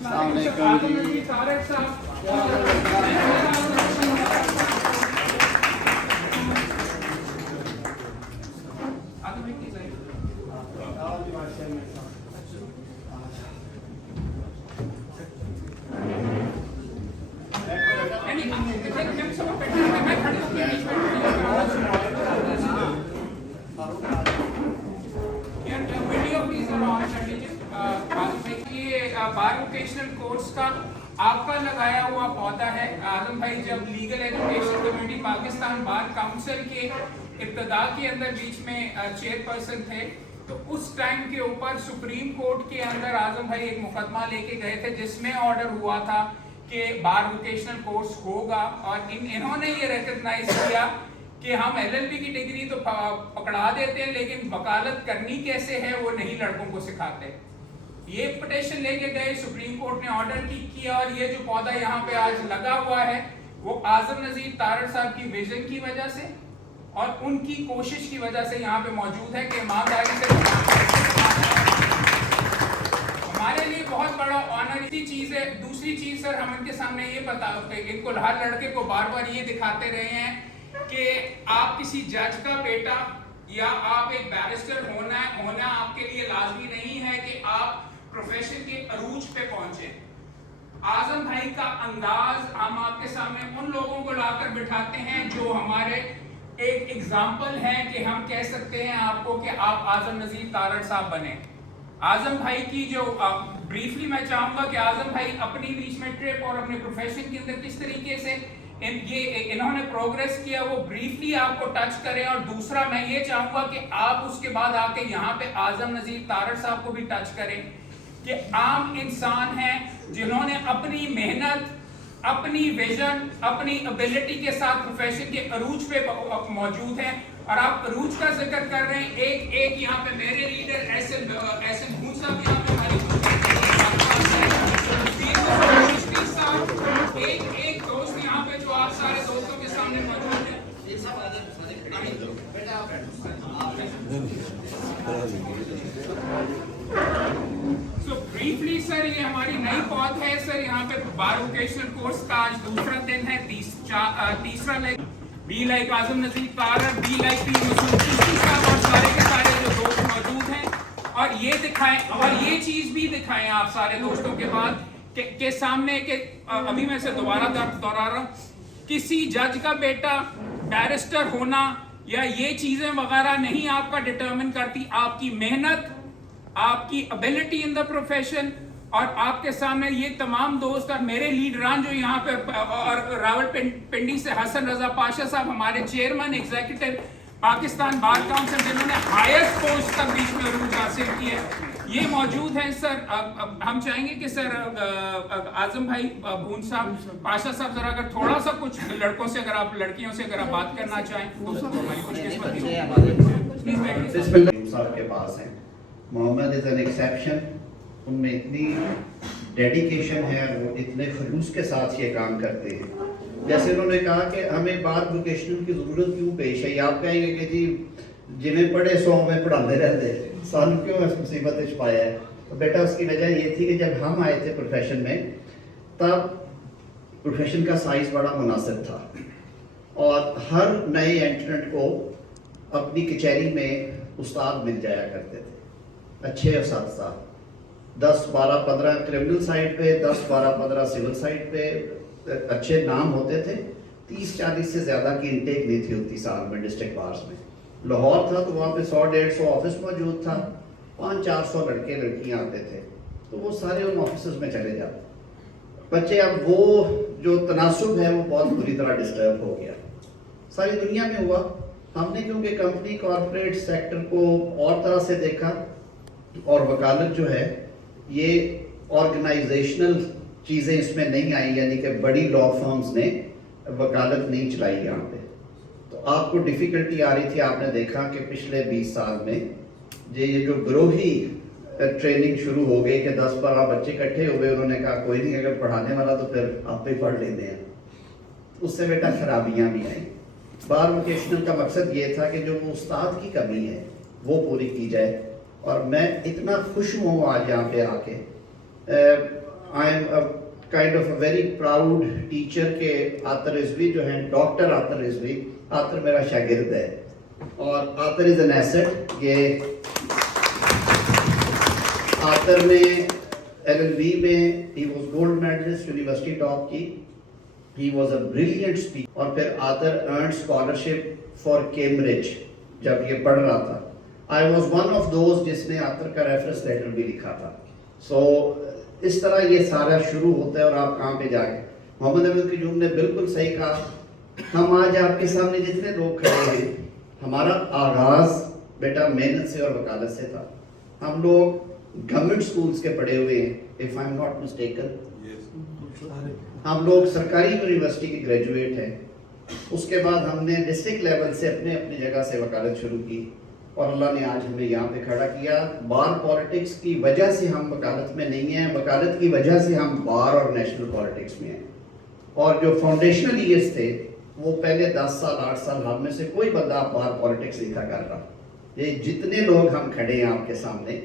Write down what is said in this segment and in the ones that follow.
السلام علیکم جی طارق صاحب बार वोकेशनल कोर्स का आपका लगाया हुआ पौधा है। आजम भाई जब legal education community Pakistan bar council के इब्तदा के अंदर बीच में चेयरपर्सन थे, तो उस टाइम के ऊपर सुप्रीम कोर्ट के अंदर आजम भाई एक मुकदमा लेके गए थे जिसमें ऑर्डर हुआ था कि बार वोकेशनल कोर्स होगा, और इन्होंने ये रिकॉग्नाइज किया कि हम एलएलबी की डिग्री तो पकड़ा देते हैं लेकिन वकालत करनी कैसे है वो नहीं लड़कों को सिखाते। ये पिटीशन लेके गए, सुप्रीम कोर्ट ने ऑर्डर किया, और ये जो पौधा यहाँ पे आज लगा हुआ है वो आजम नजीर तारड़ साहब की विजन की वजह से और उनकी कोशिश की वजह से यहाँ पे मौजूद है कि ईमानदारी से हमारे लिए बहुत बड़ा ऑनर इसी चीज है। दूसरी चीज सर, हम इनके सामने ये इनको हर लड़के को बार बार ये दिखाते रहे हैं कि आप किसी जज का बेटा या आप एक बैरिस्टर होना आपके लिए लाजमी नहीं है कि आप प्रोफेशन के अरूज पे पहुंचे। आजम भाई का अंदाज हम आपके सामने उन लोगों को लाकर बिठाते हैं जो हमारे एक एग्जाम्पल है कि हम कह सकते हैं आपको कि आप आजम नजीर तारड़ साहब बने। आजम भाई की जो ब्रीफली मैं चाहूंगा कि आजम भाई अपनी बीच में ट्रिप और अपने प्रोफेशन के अंदर किस तरीके से इन्होंने प्रोग्रेस किया वो ब्रीफली आपको टच करें, और दूसरा मैं ये चाहूंगा कि आप उसके बाद आके यहाँ पे आजम नजीर तारड़ साहब को भी टच करें कि आम इंसान हैं जिन्होंने अपनी मेहनत, अपनी विजन, अपनी एबिलिटी के साथ प्रोफेशन के अरूज पे मौजूद हैं। और आप अरूज का जिक्र कर रहे हैं, एक यहाँ पे मेरे लीडर ऐसे भूसा भी यहाँ पे एक दोस्त यहाँ पे जो आप सारे दोस्तों के सामने मौजूद है। ब्रीफली सर, ये हमारी नई पौध है सर। यहाँ पे बार वोकेशनल कोर्स का आज दूसरा दिन है, तीसरा लाइक बी लाइक आजम नजीर तारड़, बी लाइक पी मसूद चिश्ती साहब और सारे के सारे जो दोस्त मौजूद हैं, और ये दिखाएं और ये चीज भी दिखाएं आप सारे दोस्तों के बाद के सामने के अभी मैं से दोबारा दोहरा रहा हूँ, किसी जज का बेटा बैरिस्टर होना या ये चीजें वगैरह नहीं आपका डिटरमिन करती, आपकी मेहनत, आपकी एबिलिटी इन द प्रोफेशन। और आपके सामने ये तमाम दोस्त और मेरे लीडरान जो यहाँ पे, और रावलपिंडी से हसन रजा पाशा साहब हमारे chairman executive Pakistan bar council जिन्होंने हाईएस्ट पोस्ट तक बीच में अरूज हासिल की है, ये मौजूद हैं सर। हम चाहेंगे कि सर आजम भाई भून साहब, पाशा साहब, जरा अगर थोड़ा सा कुछ लड़कों से, अगर आप लड़कियों से अगर आप बात करना चाहें तो हमारी खुशकिस्मती साहब के पास है। मोहम्मद इज एन एक्सेप्शन, उनमें इतनी डेडिकेशन है, वो इतने खलूस के साथ ये काम करते हैं। जैसे उन्होंने कहा कि हमें बार वोकेशनल की ज़रूरत क्यों पेश है, आप कहेंगे कि जी जिन्हें पढ़े 100 में पढ़ाते रहते, सानू क्यों इस मुसीबत में पाया है। तो बेटा उसकी वजह ये थी कि जब हम आए थे प्रोफेशन में तब प्रोफेशन का साइज़ बड़ा मुनासिब था, और हर नए एंट्रेंट को अपनी कचहरी में उस्ताद मिल जाया करते थे, अच्छे उस्ताद, 10, 12, 15 क्रिमिनल साइड पे, 10, 12, 15 सिविल साइड पे अच्छे नाम होते थे। 30-40 से ज़्यादा की इनटेक नहीं थी होती साल में डिस्ट्रिक्ट बार्स में। लाहौर था तो वहाँ पे 100-150 ऑफिस मौजूद था, 500-400 लड़के लड़कियाँ आते थे, तो वो सारे उन ऑफिस में चले जाते बच्चे। अब वो जो तनासुब है वो बहुत बुरी तरह डिस्टर्ब हो गया, सारी दुनिया में हुआ। हमने क्योंकि कंपनी कॉर्पोरेट सेक्टर को और तरह से देखा, और वकालत जो है ये ऑर्गेनाइजेशनल चीज़ें इसमें नहीं आई, यानी कि बड़ी लॉ फर्म्स ने वकालत नहीं चलाई यहाँ पे, तो आपको डिफ़िकल्टी आ रही थी। आपने देखा कि पिछले 20 साल में ये जो ग्रोही ट्रेनिंग शुरू हो गई कि 10-12 बच्चे इकट्ठे हुए, उन्होंने कहा कोई नहीं, अगर पढ़ाने वाला तो फिर आप ही पढ़ लेते हैं। उससे बेटा खराबियाँ भी आई। बार वोकेशनल का मकसद ये था कि जो उस्ताद की कमी है वो पूरी की जाए, और मैं इतना खुश हूँ आज यहाँ पे आके। I am kind of a very proud teacher के आतर रिजवी जो हैं डॉक्टर आतर रिजवी, आतर मेरा शागिर्द है और आतर इज एन एसेट। ये आतर ने LLB में he was gold medallist, university top की, he was a brilliant speaker और फिर आतर अर्न स्कॉलरशिप फॉर कैम्ब्रिज जब ये पढ़ रहा था। I was one of those जिसने आतर का रेफरेंस लेटर भी लिखा था। सो इस तरह ये सारा शुरू होता है और आप कहाँ पे जाके, मोहम्मद अमीन क़य्यूम ने बिल्कुल सही कहा। हम आज आपके सामने जितने लोग खड़े हैं, हमारा आगाज बेटा मेहनत से और वकालत से था। हम लोग गवर्नमेंट स्कूल्स के पढ़े हुए हैं, if I am not mistaken. हम लोग सरकारी यूनिवर्सिटी के ग्रेजुएट हैं। उसके बाद हमने डिस्ट्रिक्ट लेवल से अपने अपनी जगह से वकालत शुरू की और अल्लाह ने आज हमें यहाँ पे खड़ा किया। बार पॉलिटिक्स की वजह से हम वकालत में नहीं हैं, वकालत की वजह से हम बार और नेशनल पॉलिटिक्स में हैं। और जो फाउंडेशनल ईयर्स थे वो पहले 10 साल 8 साल हम में से कोई बंदा बार पॉलिटिक्स नहीं था कर रहा। ये जितने लोग हम खड़े हैं आपके सामने,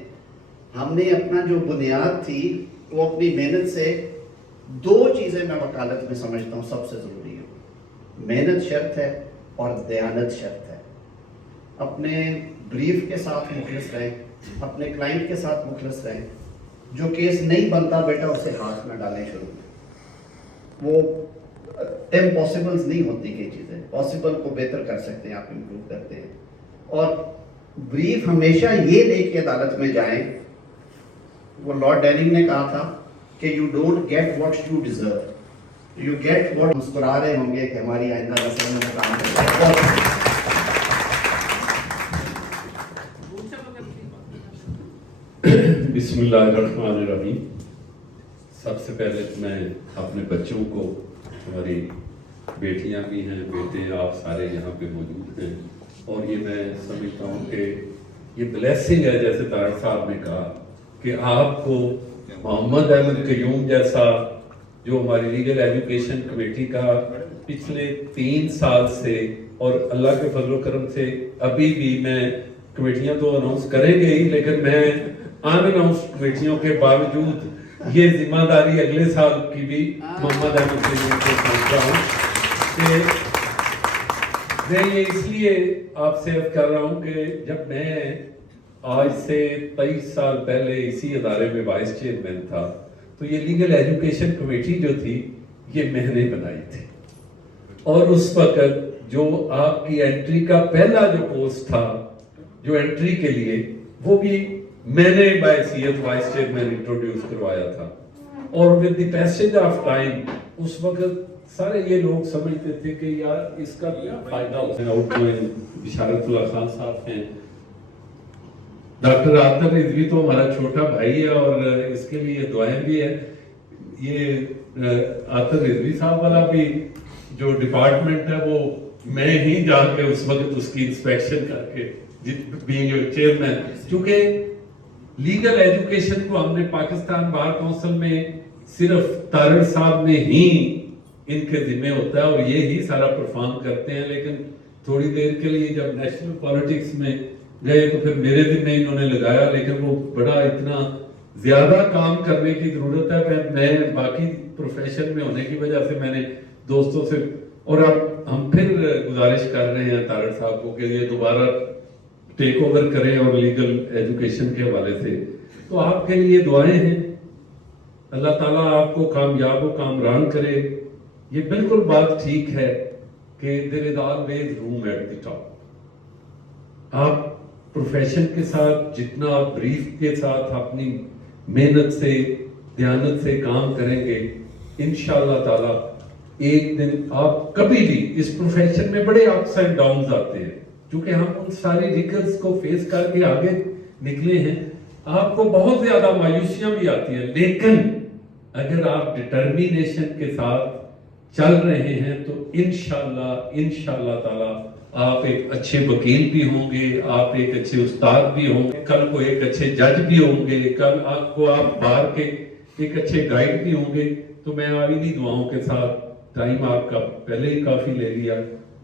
हमने अपना जो बुनियाद थी वो अपनी मेहनत से, दो चीज़ें मैं वकालत में समझता हूँ सबसे ज़रूरी है, मेहनत शर्त है और दयानत शर्त है। अपने ब्रीफ के साथ मुखलिस रहें, अपने क्लाइंट के साथ मुखलिस रहें। जो केस नहीं बनता बेटा उसे हाथ में डालें शुरू में। वो इम्पॉसिबल्स नहीं होती कई चीज़ें, पॉसिबल को बेहतर कर सकते हैं, आप इम्प्रूव करते हैं। और ब्रीफ हमेशा ये लेके अदालत में जाएं, वो लॉर्ड डेनिंग ने कहा था कि you don't get what you deserve, you get what. मुस्कुरा रहे होंगे कि हमारी आइंदा रस्म में काम करें। बिस्मिल्लाहिर्रहमानिर्रहीम। सबसे पहले तो मैं अपने बच्चों को, हमारी बेटियां भी हैं, बेटे आप सारे यहाँ पे मौजूद हैं, और ये मैं समझता हूँ कि ये ब्लेसिंग है, जैसे तारक साहब ने कहा, कि आपको मोहम्मद अहमद क़य्यूम जैसा, जो हमारी लीगल एजुकेशन कमेटी का पिछले 3 साल से, और अल्लाह के फजल करम से अभी भी, मैं कमेटियां तो अनाउंस करेंगे ही, लेकिन मैं अनअनाउंस्ड कमेटियों के बावजूद ये जिम्मेदारी अगले साल की भी मोहम्मद अहमद क़य्यूम को सौंप रहा हूँ कि मैं ये इसलिए आपसे अर्ज कर रहा हूँ कि जब मैं आज से 23 साल पहले इसी अदारे में वाइस चेयरमैन था, तो ये लीगल एजुकेशन कमेटी जो थी ये मैंने बनाई थी, और उस वक्त जो आपकी एंट्री का पहला जो कोर्स था, जो एंट्री के लिए, वो भी मैंने by CM vice chairman introduce करवाया था। और with the passage of time उस वक्त सारे ये लोग समझते थे कि यार इसका क्या फायदा होता है। आउटगोइंग बिशारतुल्लाह खान साहब हैं, डॉक्टर आतर रिजवी तो हमारा छोटा भाई है और इसके लिए दुआएं भी है। ये आतर रिजवी साहब वाला भी जो डिपार्टमेंट है वो मैं ही जाके उस वक्त उसकी इंस्पेक्शन करके, बीइंग चेयरमैन, क्योंकि लीगल एजुकेशन को हमने पाकिस्तान बार काउंसिल में सिर्फ तारड़ साहब ने ही इनके जिम्मे होता है और ये ही सारा परफॉर्म करते हैं। लेकिन थोड़ी देर के लिए जब नेशनल पॉलिटिक्स में गए तो फिर मेरे जिम्मे इन्होंने लगाया, लेकिन वो बड़ा इतना ज्यादा काम करने की जरूरत है। मैं बाकी प्रोफेशन में होने की वजह से मैंने दोस्तों से, और अब हम फिर गुजारिश कर रहे हैं तारड़ साहब को कि ये दोबारा टेक ओवर करें और लीगल एजुकेशन के हवाले से। तो आपके लिए दुआएं हैं, अल्लाह ताला आपको कामयाब व कामरान करे। ये बिल्कुल बात ठीक है कि there is always room at the top. आप प्रोफेशन के साथ जितना आप ब्रीफ के साथ अपनी मेहनत से, दयानत से काम करेंगे, इंशाअल्लाह ताला एक दिन आप कभी भी, इस प्रोफेशन में बड़े अप्स एंड डाउन्स आते हैं, क्योंकि हम उन सारी रिकल्स को फेस करके आगे निकले हैं। आपको बहुत ज्यादा मायूसियां भी आती हैं, लेकिन अगर आप डिटर्मिनेशन के साथ चल रहे हैं तो इंशाअल्लाह ताला आप एक अच्छे वकील भी होंगे, आप एक अच्छे उस्ताद भी होंगे, कल को एक अच्छे जज भी होंगे, कल आपको आप बार के एक अच्छे गाइड भी होंगे। तो मैं आईनी दुआओं के साथ, टाइम आपका पहले ही काफी ले लिया,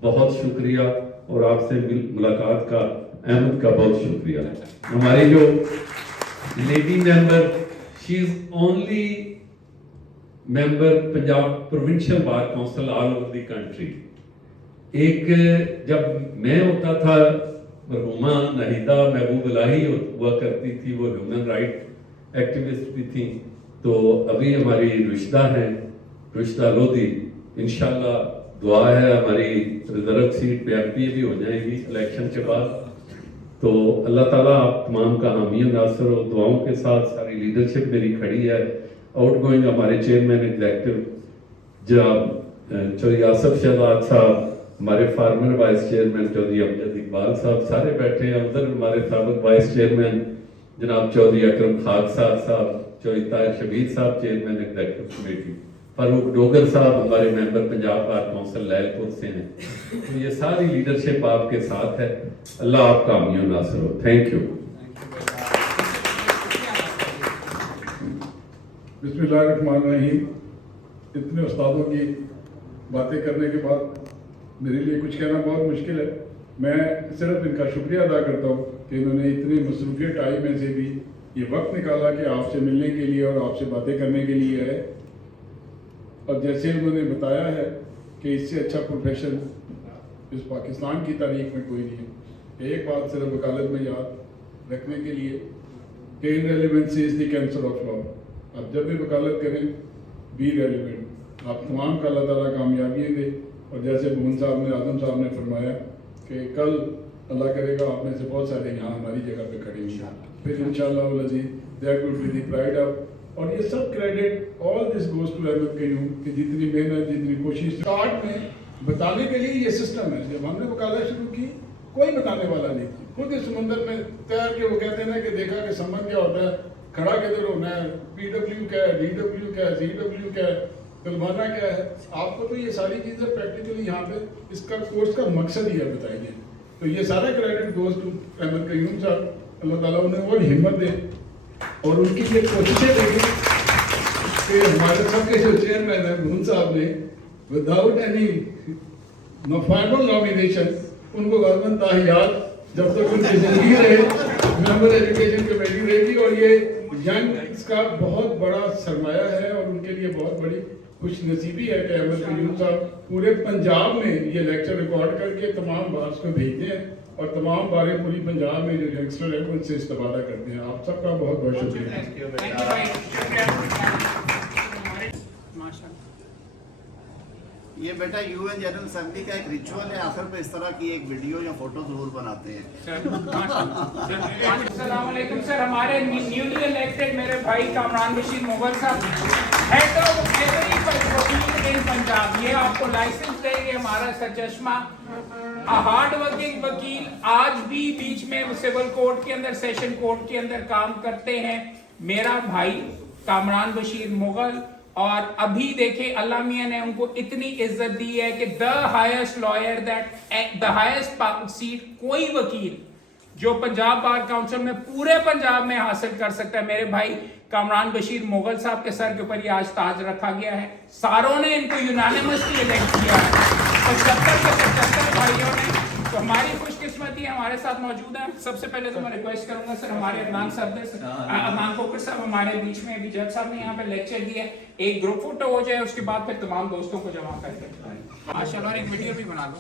बहुत शुक्रिया, और आपसे मुलाकात का, अहमद का बहुत शुक्रिया। हमारे जो lady member, she is only member Punjab Provincial Bar Council all over the country. एक जब मैं होता था, मरहुमा नाहिदा महबूब इलाही हुआ करती थी, वो ह्यूमन राइट एक्टिविस्ट भी थी, तो अभी हमारी रुशदा हैं, रुशदा लोधी, इंशाल्लाह दुआ है हमारी रिजर्व सीट पे एमपी भी हो जाएगी इलेक्शन के बाद। तो अल्लाह ताला आप तमाम का हामी और नासर और दुआओं के साथ सारी लीडरशिप मेरी खड़ी है। आउटगोइंग हमारे चेयरमैन एग्जीक्यूटिव जनाब चौधरी आसफ शहजाद साहब, हमारे former vice chairman Chaudhry Amjad Iqbal साहब सारे बैठे हैं। उधर हमारे साबिक वाइस चेयरमैन जनाब चौधरी अकरम खाक साहब, चौधरी ताहिर शबीर साहब chairman executive committee, Farooq Dogar साहब हमारे member Punjab bar council Lyallpur से हैं। तो ये सारी लीडरशिप आपके साथ है। अल्लाह आपका हामी और नासर हो। Thank you. बिस्मिल्लाहिर्रहमानिर्रहीम। इतने उस्तादों की बातें करने के बाद मेरे लिए कुछ कहना बहुत मुश्किल है। मैं सिर्फ इनका शुक्रिया अदा करता हूँ कि इन्होंने इतनी मसरूफियत टाइम में से भी ये वक्त निकाला कि आपसे मिलने के लिए और आपसे बातें करने के लिए है। और जैसे उन्होंने बताया है कि इससे अच्छा प्रोफेशन इस पाकिस्तान की तारीख में कोई नहीं है। एक बात सिर्फ वकालत में याद रखने के लिए कि irrelevancy is the cancer of law. आप जब भी वकालत करें बी रेलिवेंट, आप तमाम का अल्लाह ताला कामयाबियाँ दे। और जैसे भून साहब ने, आदम साहब ने फरमाया कि कल अल्लाह करेगा आप में से बहुत सारे यहाँ हमारी जगह पे खड़े होंगे, फिर इंशाअल्लाह वल अज़ीज़ that would be the pride of. और ये सब credit all this goes to Ahmed Qayyum कि जितनी मेहनत, जितनी कोशिश स्टार्ट में बताने के लिए ये सिस्टम है। जब हमने वकालत शुरू की कोई बताने वाला नहीं था। खुद इस समंदर में तैर के वो कहते हैं ना कि देखा कि समन क्या होता है, खड़ा किधर होना है, PW क्या है, DW क्या है, CW क्या है, तलबाना क्या है। आपको तो ये सारी चीज़ें प्रैक्टिकली यहाँ पे इसका कोर्स का मकसद ही है बताइए। तो ये सारा credit goes to Ahmed Qayyum साहब। अल्लाह ताला उन्हें और हिम्मत दे और उनकी ये कोशिशें देखें कि हमारे सबके जो चेयरमैन हैं भून साहब ने विदाउट एनी फॉर्मल नॉमिनेशन उनको गवर्नमेंट ताहियात जब तक उनकी जिंदगी रहे मेंबर एजुकेशन कमेटी रहेगी। और ये यंग्स का बहुत बड़ा सरमाया है और उनके लिए बहुत बड़ी खुश नसीबी है कि अहमद क़य्यूम साहब पूरे पंजाब में ये लेक्चर रिकॉर्ड करके तमाम बार्स को भेजते हैं और तमाम बारें पूरी पंजाब में जो यंगस्टर है उनसे इस्तेमाल करते हैं। आप सबका बहुत बहुत शुक्रिया। ये बेटा यूएन जनरल असेंबली का एक रिचुअल है, आखिर में इस तरह की एक वीडियो या फोटो जरूर बनाते हैं। अस्सलाम वालेकुम सर। हमारे न्यूली इलेक्टेड मेरे भाई कामरान बशीर मुगल साहब, हेड ऑफ एवरी वकील इन पंजाब, ये आपको लाइसेंस देंगे। हमारा सरचश्मा हार्ड वर्किंग वकील, आज भी बीच में सिविल कोर्ट के अंदर, सेशन कोर्ट के अंदर काम करते हैं, मेरा भाई कामरान बशीर मुगल। और अभी देखें अल्लाह मियां ने उनको इतनी इज्जत दी है कि the highest lawyer that the highest seat कोई वकील जो पंजाब बार काउंसिल में पूरे पंजाब में हासिल कर सकता है, मेरे भाई कामरान बशीर मुगल साहब के सर के ऊपर ये आज ताज रखा गया है। सारों ने इनको यूनानिमसली इलेक्ट किया है, 75 के 75 भाइयों ने। तो हमारी खुशकिस्मती है हमारे साथ मौजूद है। सबसे पहले तो मैं रिक्वेस्ट करूंगा सर हमारे अदनान कोकर साहब हमारे बीच में, अभी जज साहब ने यहाँ पे लेक्चर दिया, एक ग्रुप फोटो हो जाए, उसके बाद फिर तमाम दोस्तों को जमा करके माशाल्लाह एक वीडियो भी बना लो।